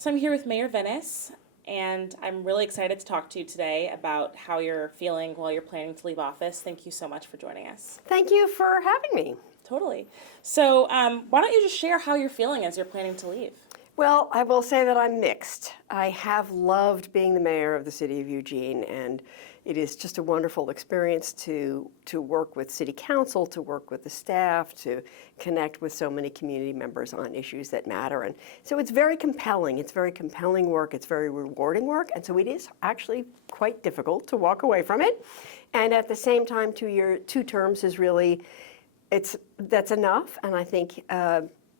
So I'm here with Mayor Vinis, and I'm really excited to talk to you today about how you're feeling while you're planning to leave office. Thank you so much for joining us. Thank you for having me. Totally. So why don't you just share how you're feeling as you're planning to leave? Well, I will say that I'm mixed. I have loved being the mayor of the city of Eugene, and it is just a wonderful experience to work with city council, to work with the staff, to connect with so many community members on issues that matter. And so it's very compelling. It's very compelling work. It's very rewarding work. And so it is actually quite difficult to walk away from it. And at the same time, 2 terms is really, that's enough. And I think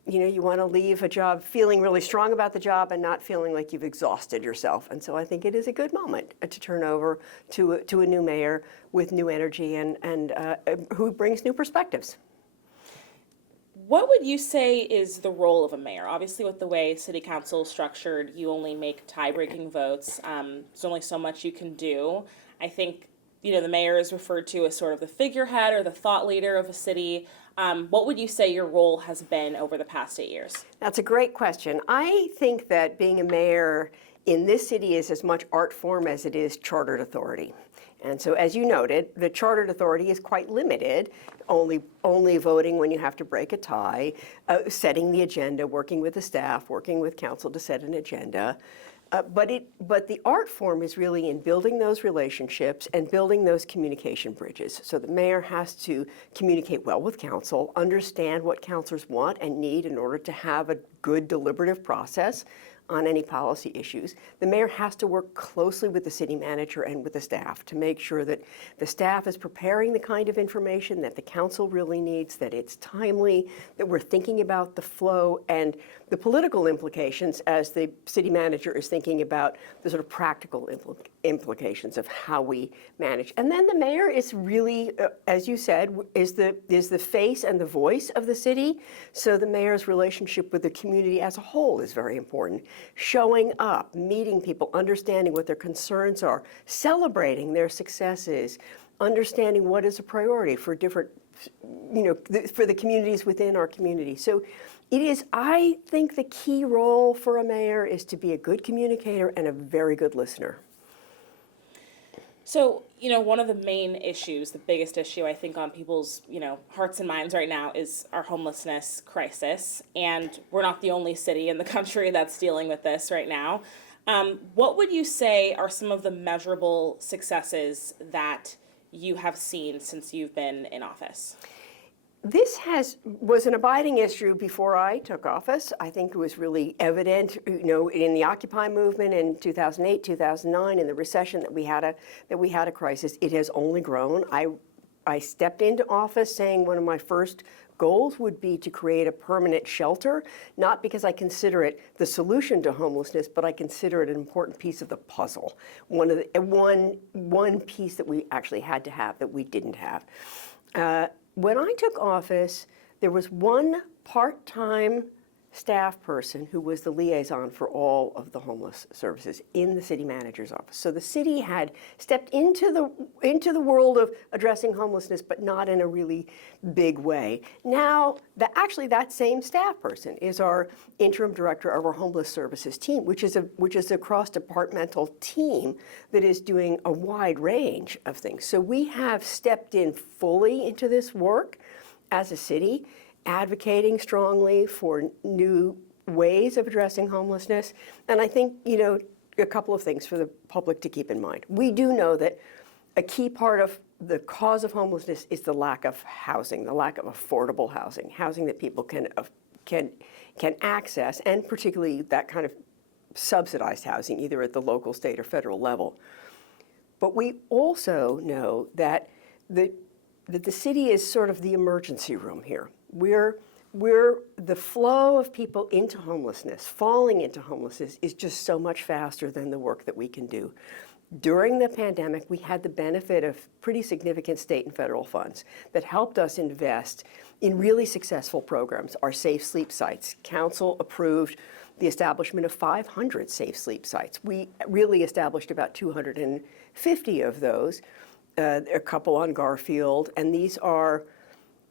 you want to leave a job feeling really strong about the job and not feeling like you've exhausted yourself. And so I think it is a good moment to turn over to a new mayor with new energy and who brings new perspectives. What would you say is the role of a mayor? Obviously, with the way city council is structured, you only make tie-breaking votes. There's only so much you can do. I think, the mayor is referred to as sort of the figurehead or the thought leader of a city. What would you say your role has been over the past 8 years? That's a great question. I think that being a mayor in this city is as much art form as it is chartered authority. And so, as you noted, the chartered authority is quite limited, only voting when you have to break a tie, setting the agenda, working with the staff, working with council to set an agenda. But the art form is really in building those relationships and building those communication bridges. So the mayor has to communicate well with council, understand what councilors want and need in order to have a good deliberative process on any policy issues. The mayor has to work closely with the city manager and with the staff to make sure that the staff is preparing the kind of information that the council really needs, that it's timely, that we're thinking about the flow and the political implications as the city manager is thinking about the sort of practical implications of how we manage. And then the mayor is really, as you said, is the face and the voice of the city. So the mayor's relationship with the community as a whole is very important. Showing up, meeting people, understanding what their concerns are, celebrating their successes, understanding what is a priority for different, for the communities within our community. So it is, I think the key role for a mayor is to be a good communicator and a very good listener. So, one of the main issues, the biggest issue I think on people's, hearts and minds right now is our homelessness crisis. And we're not the only city in the country that's dealing with this right now. What would you say are some of the measurable successes that you have seen since you've been in office? This was an abiding issue before I took office. I think it was really evident, in the Occupy movement in 2008, 2009, in the recession that we had a crisis. It has only grown. I stepped into office saying one of my first goals would be to create a permanent shelter, not because I consider it the solution to homelessness, but I consider it an important piece of the puzzle. One piece that we actually had to have that we didn't have. When I took office, there was one part-time staff person who was the liaison for all of the homeless services in the city manager's office. So the city had stepped into the world of addressing homelessness, but not in a really big way. Now, that same staff person is our interim director of our homeless services team, which is a cross-departmental team that is doing a wide range of things. So we have stepped in fully into this work as a city, advocating strongly for new ways of addressing homelessness. And I think, a couple of things for the public to keep in mind. We do know that a key part of the cause of homelessness is the lack of housing, the lack of affordable housing that people can access, and particularly that kind of subsidized housing, either at the local, state, or federal level. But we also know that the city is sort of the emergency room here. We're the flow of people into homelessness, falling into homelessness, is just so much faster than the work that we can do. During the pandemic, we had the benefit of pretty significant state and federal funds that helped us invest in really successful programs. Our safe sleep sites, council approved the establishment of 500 safe sleep sites. We really established about 250 of those, a couple on Garfield, and these are,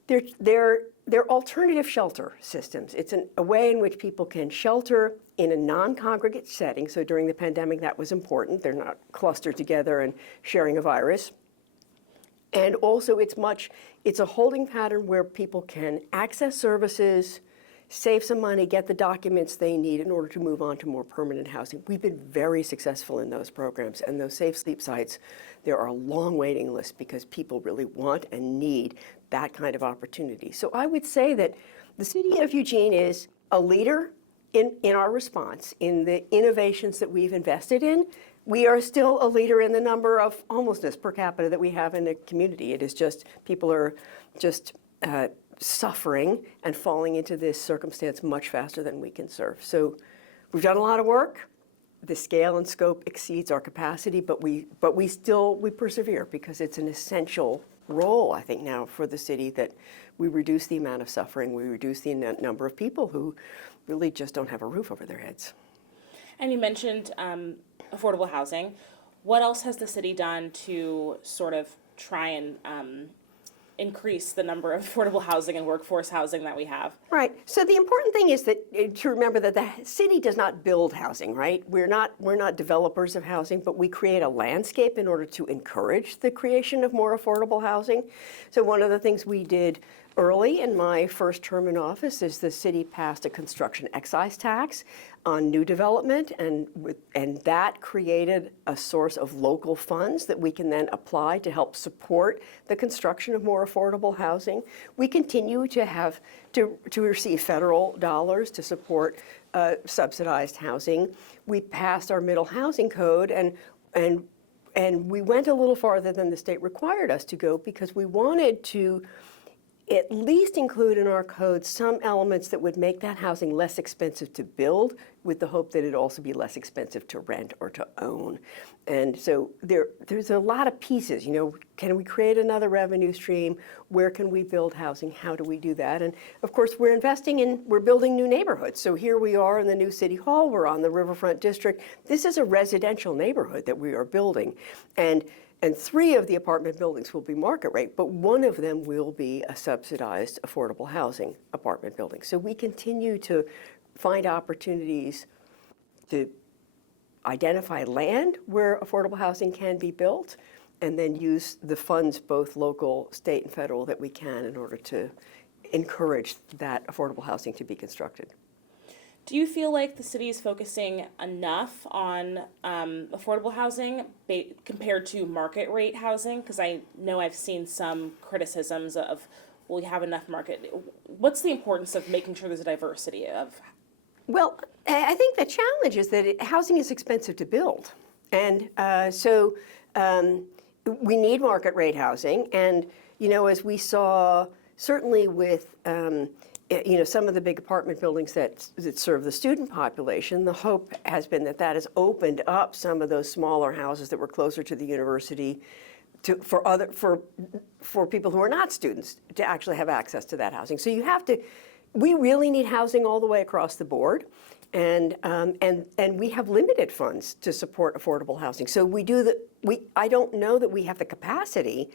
they're alternative shelter systems. It's a way in which people can shelter in a non-congregate setting. So during the pandemic, that was important. They're not clustered together and sharing a virus. And also, it's a holding pattern where people can access services, save some money, get the documents they need in order to move on to more permanent housing. We've been very successful in those programs, and those safe sleep sites, there are long waiting lists because people really want and need that kind of opportunity. So I would say that the city of Eugene is a leader in our response, in the innovations that we've invested in. We are still a leader in the number of homelessness per capita that we have in the community. It is just, people are just suffering and falling into this circumstance much faster than we can serve. So we've done a lot of work. The scale and scope exceeds our capacity, but we persevere because it's an essential role, I think, now for the city, that we reduce the amount of suffering, we reduce the number of people who really just don't have a roof over their heads. And you mentioned affordable housing. What else has the city done to sort of try and increase the number of affordable housing and workforce housing that we have? Right. So the important thing is that to remember that the city does not build housing, right? We're not developers of housing, but we create a landscape in order to encourage the creation of more affordable housing. So one of the things we did early in my first term in office is the city passed a construction excise tax on new development, and that created a source of local funds that we can then apply to help support the construction of more affordable housing. We continue to receive federal dollars to support subsidized housing. We passed our middle housing code, and we went a little farther than the state required us to go because we wanted to at least include in our code some elements that would make that housing less expensive to build, with the hope that it'd also be less expensive to rent or to own. And so there's a lot of pieces. Can we create another revenue stream? Where can we build housing? How do we do that? And of course, we're building new neighborhoods. So here we are in the new city hall. We're on the Riverfront District. This is a residential neighborhood that we are building. And 3 of the apartment buildings will be market rate, but 1 of them will be a subsidized affordable housing apartment building. So we continue to find opportunities to identify land where affordable housing can be built, and then use the funds, both local, state, and federal, that we can in order to encourage that affordable housing to be constructed. Do you feel like the city is focusing enough on affordable housing compared to market rate housing? Because I know I've seen some criticisms of, well, we have enough market. What's the importance of making sure there's a diversity of? Well, I think the challenge is that housing is expensive to build. And so we need market rate housing. And, as we saw, certainly with some of the big apartment buildings that serve the student population, the hope has been that has opened up some of those smaller houses that were closer to the university for people who are not students to actually have access to that housing. So we really need housing all the way across the board, and we have limited funds to support affordable housing. So I don't know that we have the capacity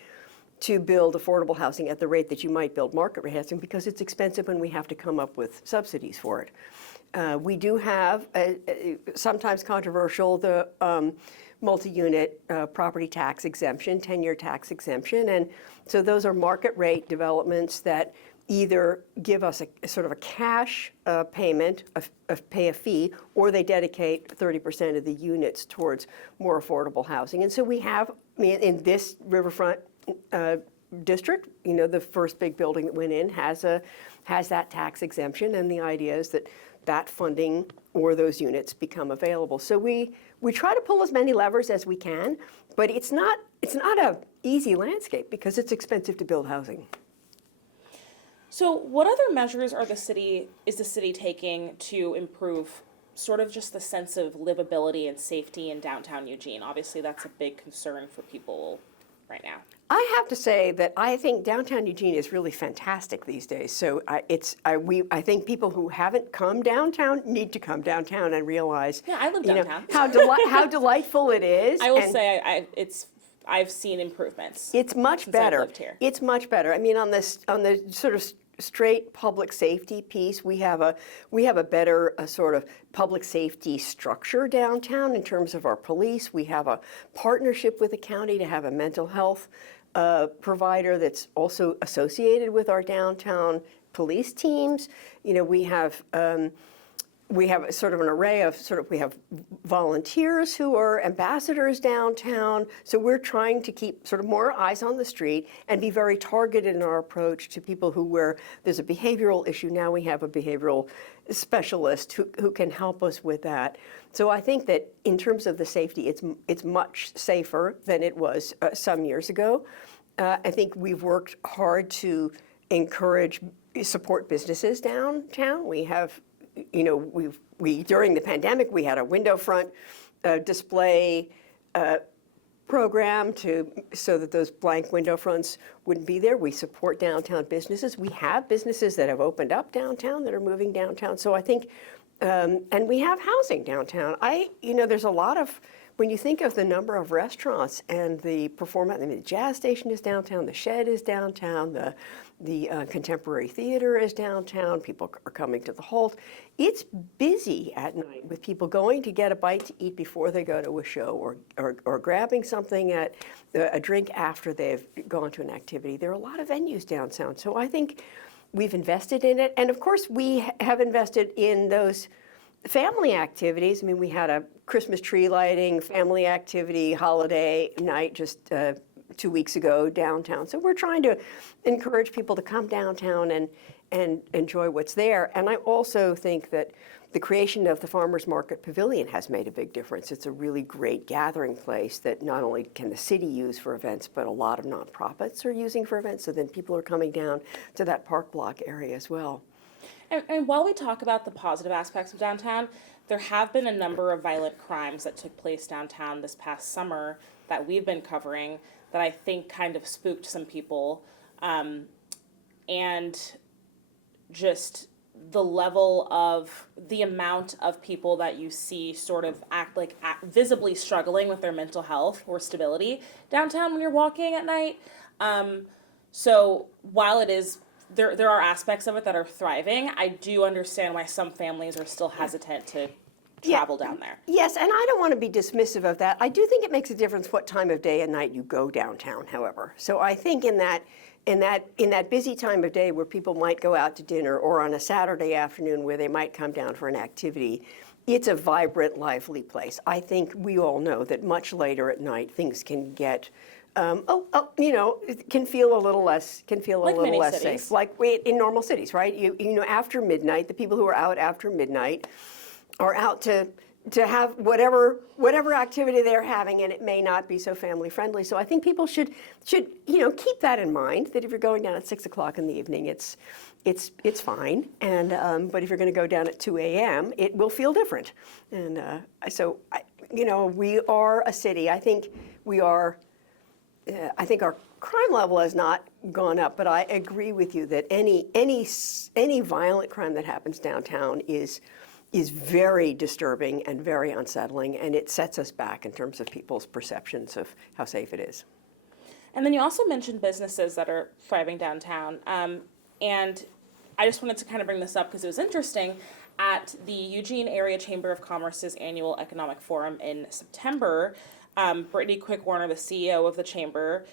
to build affordable housing at the rate that you might build market rate housing, because it's expensive and we have to come up with subsidies for it. We do have, sometimes controversial, the multi-unit property tax exemption, 10-year tax exemption. And so those are market rate developments that either give us a sort of a cash payment, pay a fee, or they dedicate 30% of the units towards more affordable housing. And so we have, in this Riverfront district, the first big building that went in has that tax exemption, and the idea is that funding or those units become available. So we try to pull as many levers as we can, but it's not an easy landscape because it's expensive to build housing. So what other measures is the city taking to improve sort of just the sense of livability and safety in downtown Eugene? Obviously, that's a big concern for people right now. I have to say that I think downtown Eugene is really fantastic these days. So I think people who haven't come downtown need to come downtown and realize, yeah, I live downtown. How delightful it is. I will say I've seen improvements. It's much better. I've lived here. It's much better. I mean, on the sort of straight public safety piece. We have a better sort of public safety structure downtown in terms of our police. We have a partnership with the county to have a mental health provider that's also associated with our downtown police teams. We have sort of an array of we have volunteers who are ambassadors downtown. So we're trying to keep sort of more eyes on the street and be very targeted in our approach to people where there's a behavioral issue. Now we have a behavioral specialist who can help us with that. So I think that in terms of the safety, it's much safer than it was some years ago. I think we've worked hard to support businesses downtown. We have, during the pandemic, we had a window front display program so that those blank window fronts wouldn't be there. We support downtown businesses. We have businesses that have opened up downtown that are moving downtown. So I think, and we have housing downtown. There's a lot of, when you think of the number of restaurants and the performance, the jazz station is downtown, the Shed is downtown, the Contemporary Theater is downtown, people are coming to the Holt. It's busy at night with people going to get a bite to eat before they go to a show or grabbing something a drink after they've gone to an activity. There are a lot of venues downtown. So I think we've invested in it. And of course, we have invested in those family activities. I mean, we had a Christmas tree lighting, family activity, holiday night just 2 weeks ago downtown. So we're trying to encourage people to come downtown and enjoy what's there. And I also think that the creation of the Farmers Market Pavilion has made a big difference. It's a really great gathering place that not only can the city use for events, but a lot of nonprofits are using for events. So then people are coming down to that park block area as well. And while we talk about the positive aspects of downtown, there have been a number of violent crimes that took place downtown this past summer that we've been covering that I think kind of spooked some people. And just the level of the amount of people that you see sort of visibly struggling with their mental health or stability downtown when you're walking at night. So while it is there are aspects of it that are thriving, I do understand why some families are still hesitant to travel down there. Yes, and I don't want to be dismissive of that. I do think it makes a difference what time of day and night you go downtown, however. So I think in that busy time of day where people might go out to dinner, or on a Saturday afternoon where they might come down for an activity, it's a vibrant, lively place. I think we all know that much later at night things can get it can feel a little less safe, like in normal cities, right? After midnight, the people who are out after midnight are out to have whatever activity they're having, and it may not be so family friendly. So I think people should keep that in mind, that if you're going down at 6 o'clock in the evening, it's fine, and but if you're going to go down at 2 a.m., it will feel different. And we are a city. I think our crime level has not gone up, but I agree with you that any violent crime that happens downtown is very disturbing and very unsettling, and it sets us back in terms of people's perceptions of how safe it is. And then you also mentioned businesses that are thriving downtown, and I just wanted to kind of bring this up because it was interesting. At the Eugene Area Chamber of Commerce's annual economic forum in September, Brittany Quick-Warner, the CEO of the chamber,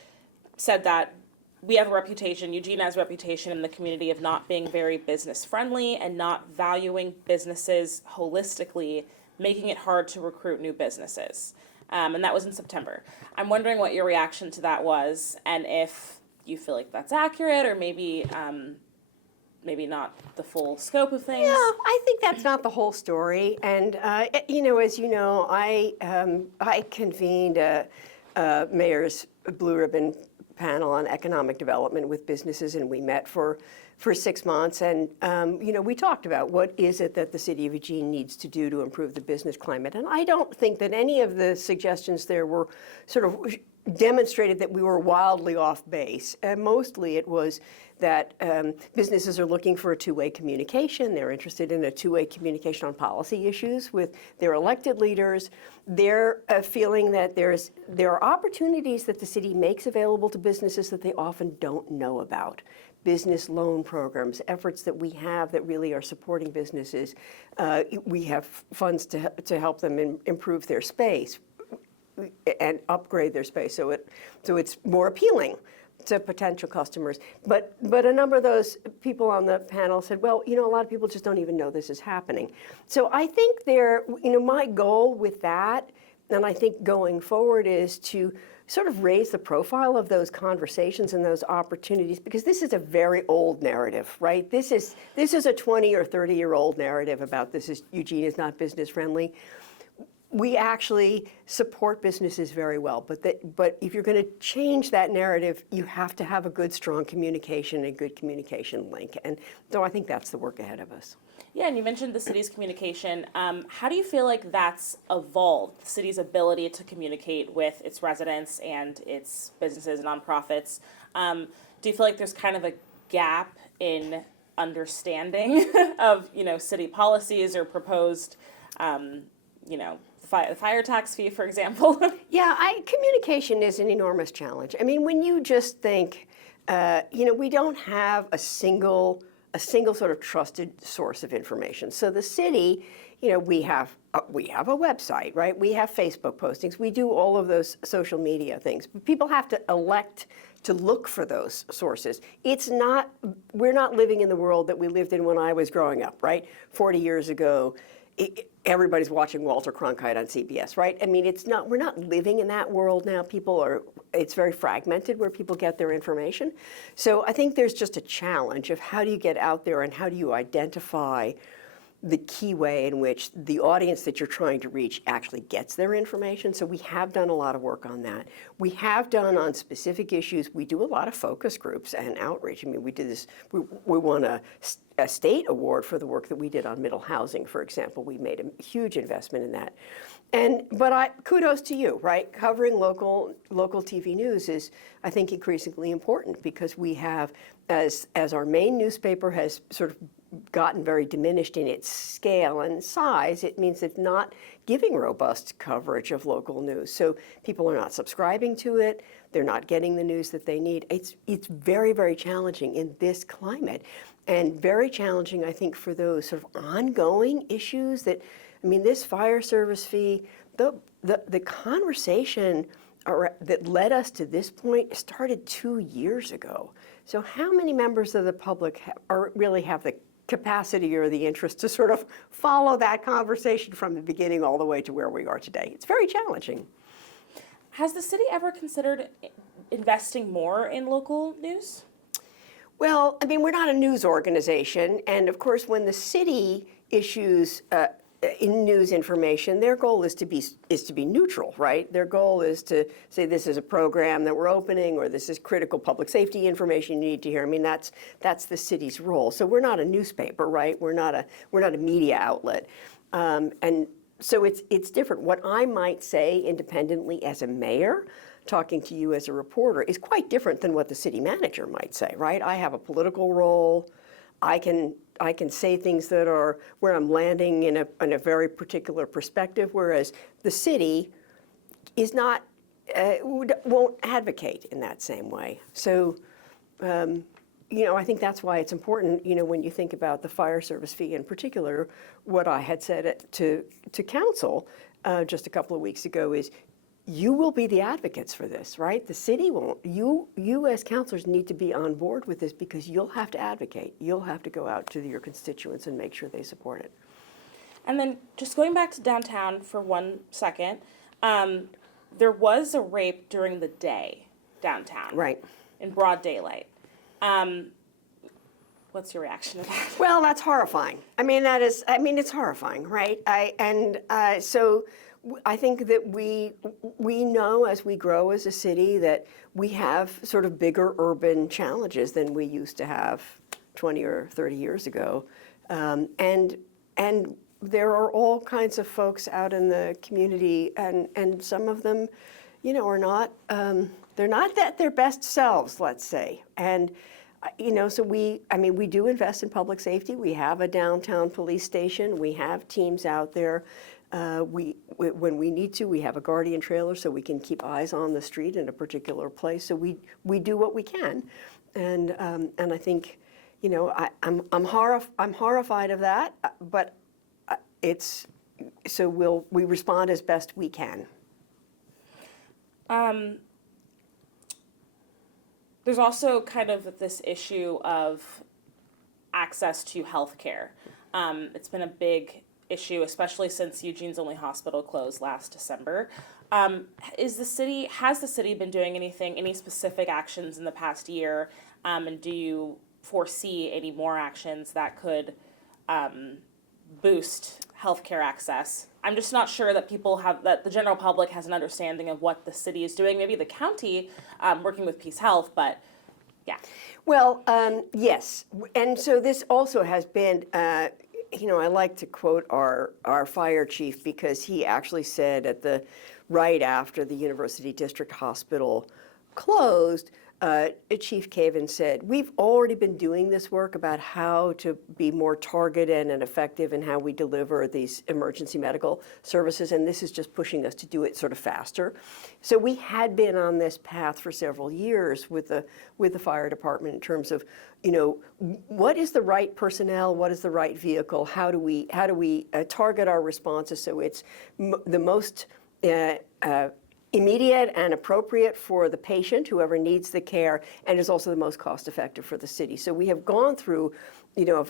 said that Eugene has a reputation in the community of not being very business friendly and not valuing businesses holistically, making it hard to recruit new businesses. And that was in September. I'm wondering what your reaction to that was, and if you feel like that's accurate, or maybe not the full scope of things. Yeah, I think that's not the whole story. And as you know, I convened a mayor's blue ribbon panel on economic development with businesses, and we met for 6 months. And we talked about what is it that the city of Eugene needs to do to improve the business climate. And I don't think that any of the suggestions there were sort of demonstrated that we were wildly off base. Mostly it was that businesses are looking for a two-way communication. They're interested in a two-way communication on policy issues with their elected leaders. They're feeling that there are opportunities that the city makes available to businesses that they often don't know about. business loan programs, efforts that we have that really are supporting businesses. We have funds to help them improve their space and upgrade their space so it's more appealing to potential customers. But a number of those people on the panel said, well, a lot of people just don't even know this is happening. So I think my goal with that, and I think going forward, is to sort of raise the profile of those conversations and those opportunities, because this is a very old narrative, right? This is a 20 or 30-year-old narrative about Eugene is not business friendly. We actually support businesses very well, but if you're going to change that narrative, you have to have a good, strong communication and good communication link. And so I think that's the work ahead of us. Yeah, and you mentioned the city's communication. How do you feel like that's evolved, the city's ability to communicate with its residents and its businesses and nonprofits? Do you feel like there's kind of a gap in understanding of, city policies or proposed, fire tax fee, for example? Yeah, communication is an enormous challenge. I mean, when you just think, we don't have a single sort of trusted source of information. So the city, we have a website, right? We have Facebook postings. We do all of those social media things. But people have to elect to look for those sources. We're not living in the world that we lived in when I was growing up, right? 40 years ago, everybody's watching Walter Cronkite on CBS, right? I mean, we're not living in that world now. It's very fragmented where people get their information. So I think there's just a challenge of how do you get out there and how do you identify the key way in which the audience that you're trying to reach actually gets their information. So we have done a lot of work on that. We have done on specific issues. We do a lot of focus groups and outreach. I mean, we did this, we won a state award for the work that we did on middle housing, for example. We made a huge investment in that. But kudos to you, right? Covering local TV news is, I think, increasingly important because we have, as our main newspaper has sort of gotten very diminished in its scale and size, it means it's not giving robust coverage of local news. So people are not subscribing to it. They're not getting the news that they need. It's very, very challenging in this climate, and very challenging, I think, for those sort of ongoing issues this fire service fee, the conversation that led us to this point started 2 years ago. So how many members of the public really have the capacity or the interest to sort of follow that conversation from the beginning all the way to where we are today? It's very challenging. Has the city ever considered investing more in local news? Well, we're not a news organization, and of course when the city issues in news information, their goal is to be neutral, right? Their goal is to say this is a program that we're opening, or this is critical public safety information you need to hear. That's the city's role. So we're not a newspaper, right? We're not a media outlet, and so it's different. What I might say independently as a mayor, talking to you as a reporter, is quite different than what the city manager might say, right? I have a political role. I can say things that are where I'm landing in a very particular perspective, whereas the city is not, won't advocate in that same way. So, I think that's why it's important, when you think about the fire service fee in particular, what I had said to council just a couple of weeks ago is, you will be the advocates for this, right? The city won't. You as councilors need to be on board with this because you'll have to advocate. You'll have to go out to your constituents and make sure they support it. And then just going back to downtown for 1 second, there was a rape during the day downtown. Right. In broad daylight. What's your reaction to that? Well, that's horrifying. It's horrifying, right? So I think that we know as we grow as a city that we have sort of bigger urban challenges than we used to have 20 or 30 years ago. And there are all kinds of folks out in the community, and some of them, are not, they're not at their best selves, let's say. And so we do invest in public safety. We have a downtown police station. We have teams out there. When we need to, we have a guardian trailer so we can keep eyes on the street in a particular place. So we do what we can. And I think, I'm horrified of that, but we respond as best we can. There's also kind of this issue of access to health care. It's been a big issue, especially since Eugene's only hospital closed last December. Has the city been doing any specific actions in the past year? And do you foresee any more actions that could boost healthcare access? I'm just not sure that that the general public has an understanding of what the city is doing. Maybe the county working with Peace Health, but yeah. Well, yes, and so this also has been, I like to quote our fire chief because he actually said right after the University District Hospital closed, Chief Caven said, we've already been doing this work about how to be more targeted and effective in how we deliver these emergency medical services, and this is just pushing us to do it sort of faster. So we had been on this path for several years with the fire department in terms of, what is the right personnel, what is the right vehicle, how do we target our responses so it's the most immediate and appropriate for the patient, whoever needs the care, and is also the most cost-effective for the city. So we have gone through,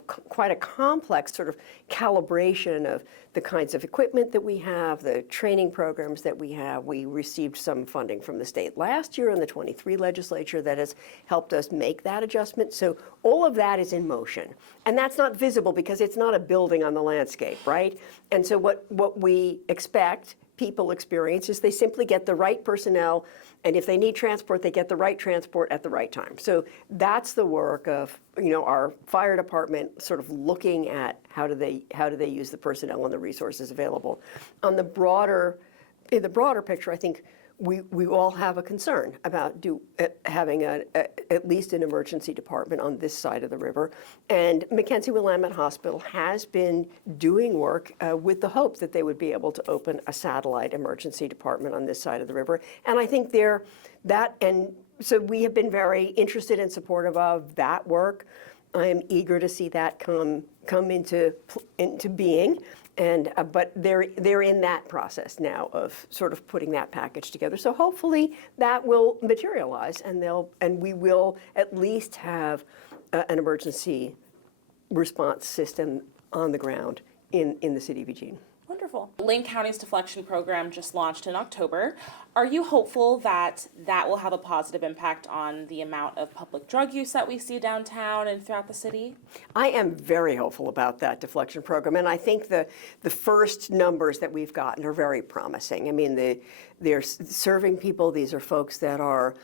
quite a complex sort of calibration of the kinds of equipment that we have, the training programs that we have. We received some funding from the state last year in the 23 legislature that has helped us make that adjustment. So all of that is in motion. And that's not visible because it's not a building on the landscape, right? And so what we expect people experience is they simply get the right personnel, and if they need transport, they get the right transport at the right time. So that's the work of our fire department sort of looking at how do they use the personnel and the resources available. In the broader picture, I think we all have a concern about having at least an emergency department on this side of the river. And Mackenzie-Willamette Hospital has been doing work with the hope that they would be able to open a satellite emergency department on this side of the river. And I think so we have been very interested and supportive of that work. I am eager to see that come into being. But they're in that process now of sort of putting that package together. So hopefully that will materialize, and we will at least have an emergency response system on the ground in the city of Eugene. Wonderful. Lane County's deflection program just launched in October. Are you hopeful that will have a positive impact on the amount of public drug use that we see downtown and throughout the city? I am very hopeful about that deflection program, and I think the first numbers that we've gotten are very promising. I mean, they're serving people. These are folks that are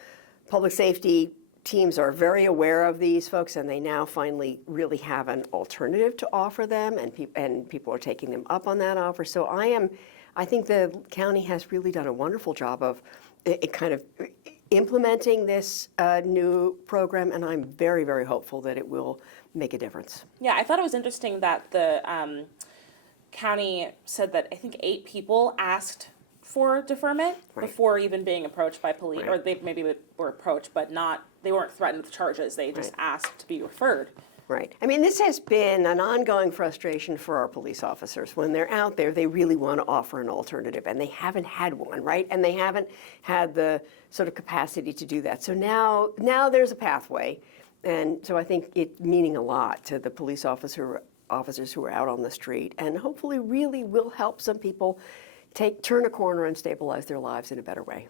public safety teams are very aware of these folks, and they now finally really have an alternative to offer them, and people are taking them up on that offer. So I think the county has really done a wonderful job of kind of implementing this new program, and I'm very, very hopeful that it will make a difference. Yeah, I thought it was interesting that the county said that I think 8 people asked for deferment before even being approached by police, or they maybe were approached, but they weren't threatened with charges. They just asked to be referred. Right. I mean, this has been an ongoing frustration for our police officers. When they're out there, they really want to offer an alternative, and they haven't had one, right? And they haven't had the sort of capacity to do that. So now there's a pathway, and so I think it's meaning a lot to the police officers who are out on the street, and hopefully really will help some people turn a corner and stabilize their lives in a better way.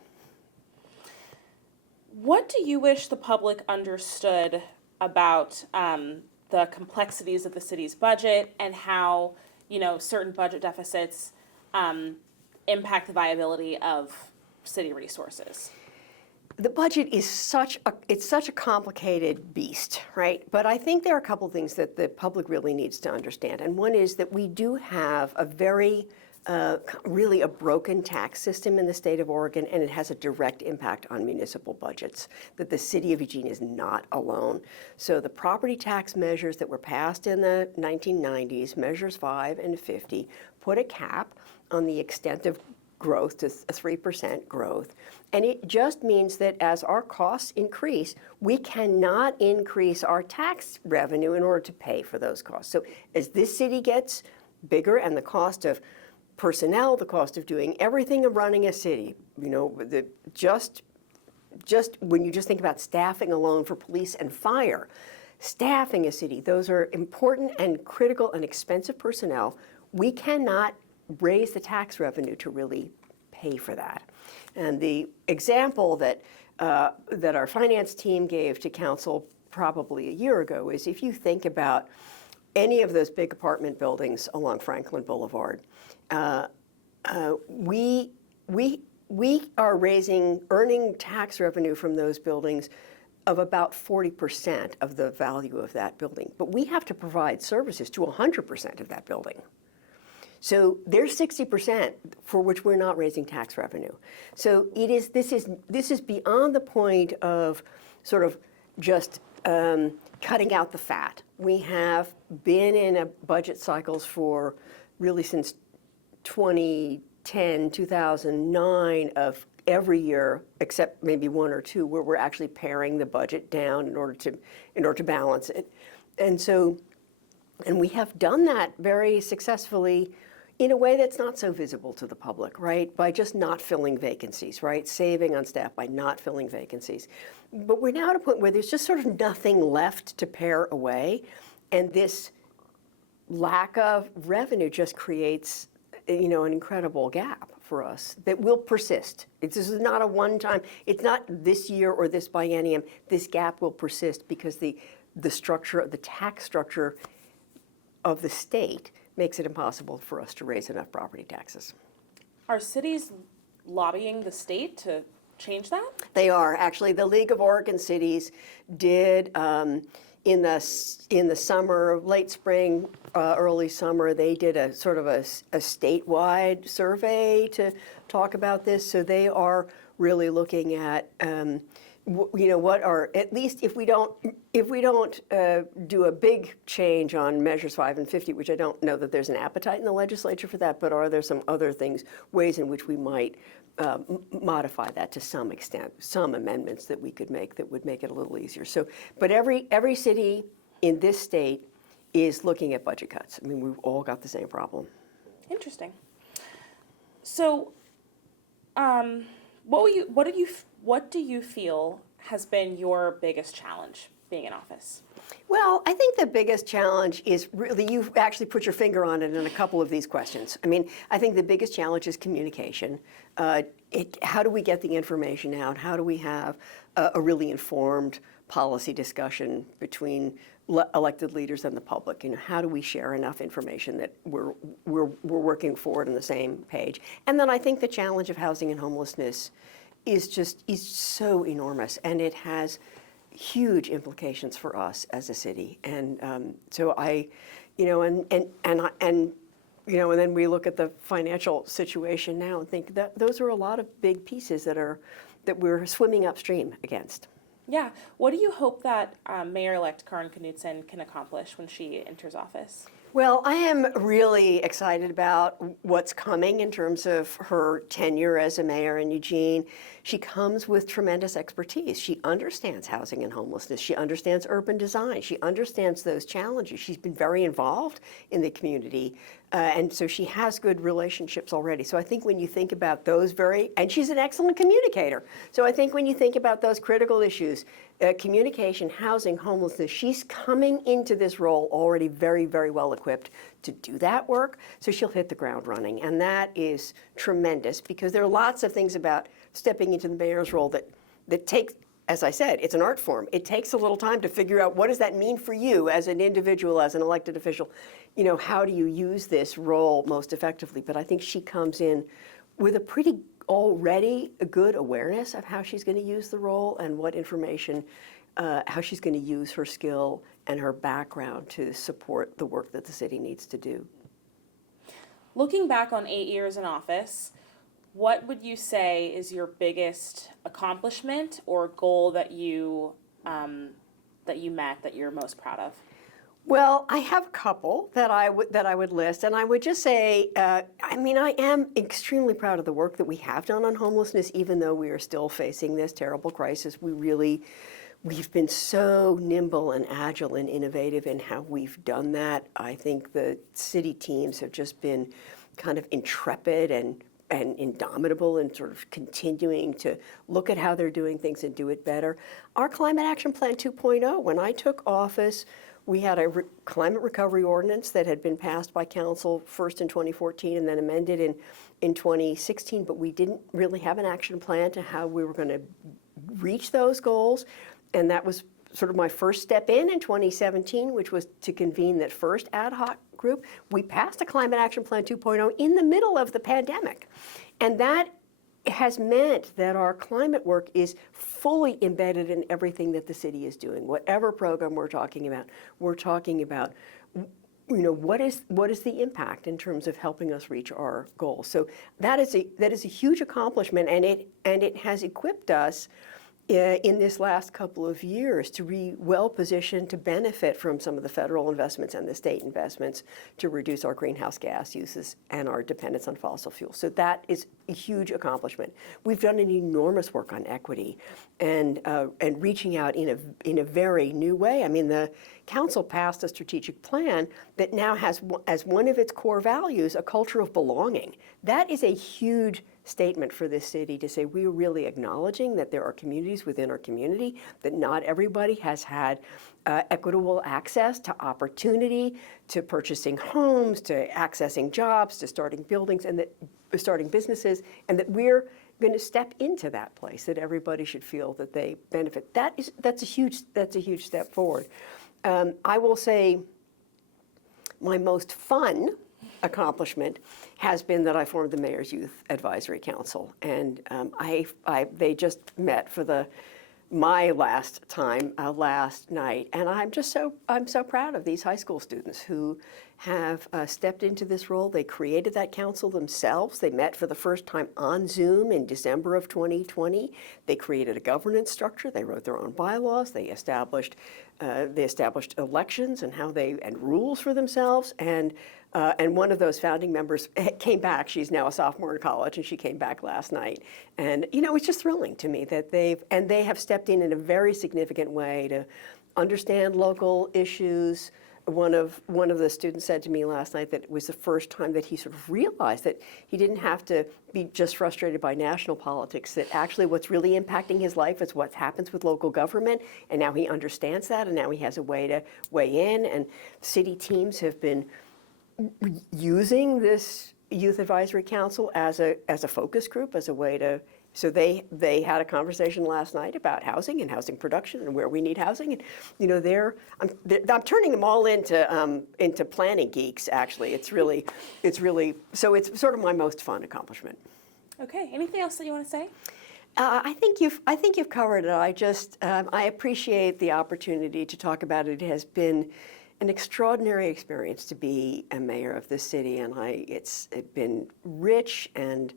What do you wish the public understood about the complexities of the city's budget and how, certain budget deficits impact the viability of city resources? The budget is such a complicated beast, right? But I think there are a couple things that the public really needs to understand. And one is that we do have a very really a broken tax system in the state of Oregon, and it has a direct impact on municipal budgets, that the city of Eugene is not alone. So the property tax measures that were passed in the 1990s, measures 5 and 50, put a cap on the extent of growth to a 3% growth. And it just means that as our costs increase, we cannot increase our tax revenue in order to pay for those costs. So as this city gets bigger and the cost of personnel, the cost of doing everything of running a city, just when you just think about staffing alone for police and fire, staffing a city, those are important and critical and expensive personnel. We cannot raise the tax revenue to really pay for that. And the example that our finance team gave to council probably a year ago is if you think about any of those big apartment buildings along Franklin Boulevard, we are earning tax revenue from those buildings of about 40% of the value of that building. But we have to provide services to 100% of that building. So there's 60% for which we're not raising tax revenue. So this is beyond the point of sort of just cutting out the fat. We have been in a budget cycles for really since 2010, 2009 of every year, except maybe one or two, where we're actually paring the budget down in order to balance it. And we have done that very successfully in a way that's not so visible to the public, right? By just not filling vacancies, right? Saving on staff by not filling vacancies. But we're now at a point where there's just sort of nothing left to pare away, and this lack of revenue just creates, an incredible gap for us that will persist. This is not a one-time, it's not this year or this biennium. This gap will persist because the tax structure of the state makes it impossible for us to raise enough property taxes. Are cities lobbying the state to change that? They are. Actually, the League of Oregon Cities did in the summer, late spring, early summer, they did a sort of a statewide survey to talk about this. So they are really looking at what are, at least if we don't do a big change on measures 5 and 50, which I don't know that there's an appetite in the legislature for that, but are there some other things, ways in which we might modify that to some extent, some amendments that we could make that would make it a little easier. So, but every city in this state is looking at budget cuts. I mean, we've all got the same problem. Interesting. So, what do you feel has been your biggest challenge being in office? Well, I think the biggest challenge is really, you've actually put your finger on it in a couple of these questions. I mean, I think the biggest challenge is communication. How do we get the information out? How do we have a really informed policy discussion between elected leaders and the public? How do we share enough information that we're working forward on the same page? And then I think the challenge of housing and homelessness is so enormous, and it has huge implications for us as a city. And so and then we look at the financial situation now and think that those are a lot of big pieces that we're swimming upstream against. Yeah. What do you hope that Mayor-elect Karen Knudsen can accomplish when she enters office? Well, I am really excited about what's coming in terms of her tenure as a mayor in Eugene. She comes with tremendous expertise. She understands housing and homelessness. She understands urban design. She understands those challenges. She's been very involved in the community, and so she has good relationships already. So I think when you think about those and she's an excellent communicator. So I think when you think about those critical issues, communication, housing, homelessness, she's coming into this role already very, very well equipped to do that work. So she'll hit the ground running. And that is tremendous because there are lots of things about stepping into the mayor's role that take, as I said, it's an art form. It takes a little time to figure out what does that mean for you as an individual, as an elected official. How do you use this role most effectively? But I think she comes in with a pretty already a good awareness of how she's going to use the role and what information, how she's going to use her skill and her background to support the work that the city needs to do. Looking back on 8 years in office, what would you say is your biggest accomplishment or goal that you met that you're most proud of? Well, I have a couple that I would list, and I would just say, I mean, I am extremely proud of the work that we have done on homelessness, even though we are still facing this terrible crisis. We've been so nimble and agile and innovative in how we've done that. I think the city teams have just been kind of intrepid and indomitable and sort of continuing to look at how they're doing things and do it better. Our Climate Action Plan 2.0, when I took office, we had a climate recovery ordinance that had been passed by council first in 2014 and then amended in 2016, but we didn't really have an action plan to how we were going to reach those goals. And that was sort of my first step in 2017, which was to convene that first ad hoc group. We passed a Climate Action Plan 2.0 in the middle of the pandemic. And that has meant that our climate work is fully embedded in everything that the city is doing. Whatever program we're talking about, what is the impact in terms of helping us reach our goals. So that is a huge accomplishment, and it has equipped us in this last couple of years to be well positioned to benefit from some of the federal investments and the state investments to reduce our greenhouse gas uses and our dependence on fossil fuels. So that is a huge accomplishment. We've done an enormous work on equity and reaching out in a very new way. I mean, the council passed a strategic plan that now has as one of its core values a culture of belonging. That is a huge statement for this city to say we're really acknowledging that there are communities within our community, that not everybody has had equitable access to opportunity, to purchasing homes, to accessing jobs, to starting buildings and starting businesses, and that we're going to step into that place, that everybody should feel that they benefit. That's a huge step forward. I will say my most fun accomplishment has been that I formed the Mayor's Youth Advisory Council, and they just met for my last time last night, and I'm so proud of these high school students who have stepped into this role. They created that council themselves. They met for the first time on Zoom in December of 2020. They created a governance structure. They wrote their own bylaws. They established elections and rules for themselves. And one of those founding members came back. She's now a sophomore in college, and she came back last night. And it's just thrilling to me that they have stepped in a very significant way to understand local issues. One of the students said to me last night that it was the first time that he sort of realized that he didn't have to be just frustrated by national politics, that actually what's really impacting his life is what happens with local government, and now he understands that, and now he has a way to weigh in, and city teams have been using this Youth Advisory Council as a focus group, as a way to. So they had a conversation last night about housing and housing production and where we need housing, and I'm turning them all into planning geeks. Actually, it's really so it's sort of my most fun accomplishment. Okay. Anything else that you want to say? I think you've covered it. I appreciate the opportunity to talk about it. It has been an extraordinary experience to be a mayor of this city, and it's been rich and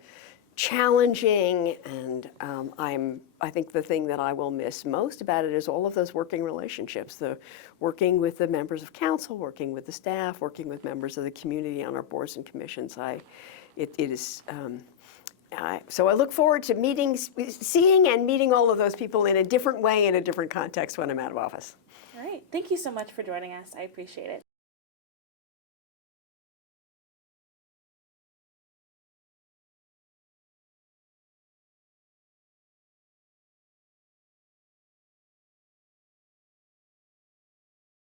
challenging, and I think the thing that I will miss most about it is all of those working relationships, the working with the members of council, working with the staff, working with members of the community on our boards and commissions. So I look forward to seeing and meeting all of those people in a different way, in a different context when I'm out of office. All right. Thank you so much for joining us. I appreciate it.